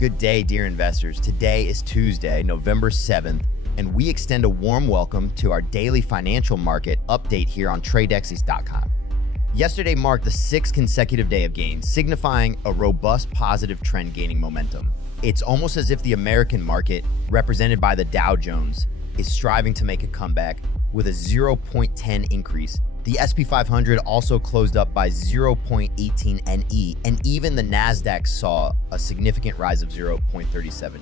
Good day, dear investors. Today is Tuesday, November 7th, and we extend a warm welcome to our daily financial market update here on TradeXes.com. Yesterday marked the sixth consecutive day of gains, signifying a robust positive trend gaining momentum. It's almost as if the American market, represented by the Dow Jones, is striving to make a comeback with a 0.10 increase. The SP 500 also closed up by 0.18 NE, and even the Nasdaq saw a significant rise of 0.37.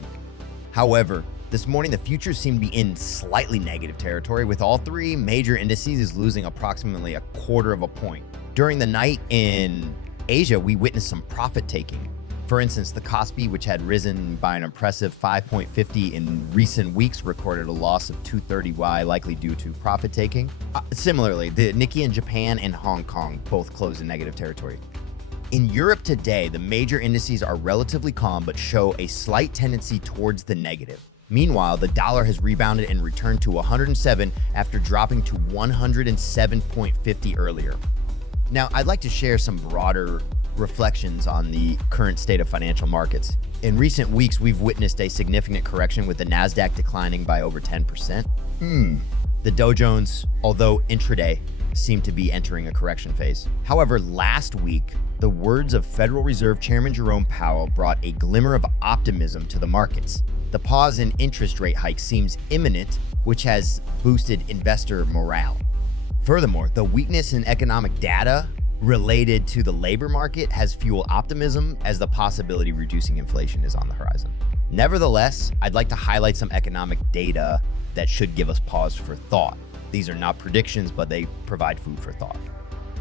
However, this morning the futures seem to be in slightly negative territory, with all three major indices losing approximately a quarter of a point. During the night in Asia, we witnessed some profit taking. For instance, the COSPI, which had risen by an impressive 5.50 in recent weeks, recorded a loss of 230Y, likely due to profit taking. Similarly, the Nikkei in Japan and Hong Kong both closed in negative territory. In Europe today, the major indices are relatively calm but show a slight tendency towards the negative. Meanwhile, the dollar has rebounded and returned to 107 after dropping to 107.50 earlier. Now, I'd like to share some broader reflections on the current state of financial markets. In recent weeks, we've witnessed a significant correction, with the Nasdaq declining by over 10%. The Dow Jones, although intraday, seemed to be entering a correction phase. However, last week, the words of Federal Reserve Chairman Jerome Powell brought a glimmer of optimism to the markets. The pause in interest rate hikes seems imminent, which has boosted investor morale. Furthermore, the weakness in economic data related to the labor market has fueled optimism, as the possibility of reducing inflation is on the horizon. Nevertheless, I'd like to highlight some economic data that should give us pause for thought. These are not predictions, but they provide food for thought.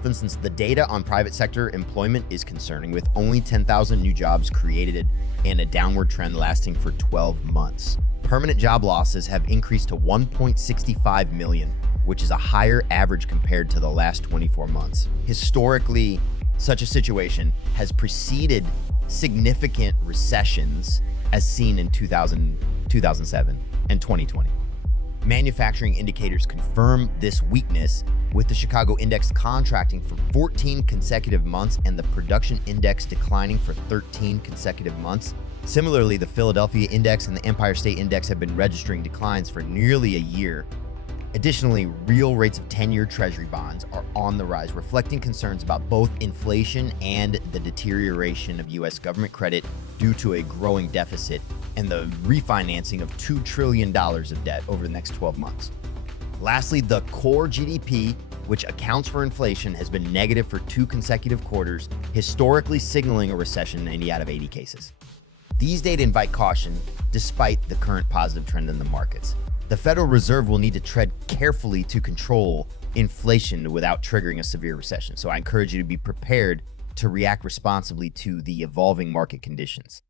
For instance, the data on private sector employment is concerning, with only 10,000 new jobs created and a downward trend lasting for 12 months. Permanent job losses have increased to 1.65 million, which is a higher average compared to the last 24 months. Historically, such a situation has preceded significant recessions as seen in 2007, and 2020. Manufacturing indicators confirm this weakness, with the Chicago index contracting for 14 consecutive months and the production index declining for 13 consecutive months. Similarly, the Philadelphia index and the Empire State Index have been registering declines for nearly a year. Additionally, real rates of 10-year Treasury bonds are on the rise, reflecting concerns about both inflation and the deterioration of U.S. government credit due to a growing deficit and the refinancing of $2 trillion of debt over the next 12 months. Lastly, the core GDP, which accounts for inflation, has been negative for 2 consecutive quarters, historically signaling a recession in 80 out of 80 cases. These data invite caution despite the current positive trend in the markets. The Federal Reserve will need to tread carefully to control inflation without triggering a severe recession. So I encourage you to be prepared to react responsibly to the evolving market conditions.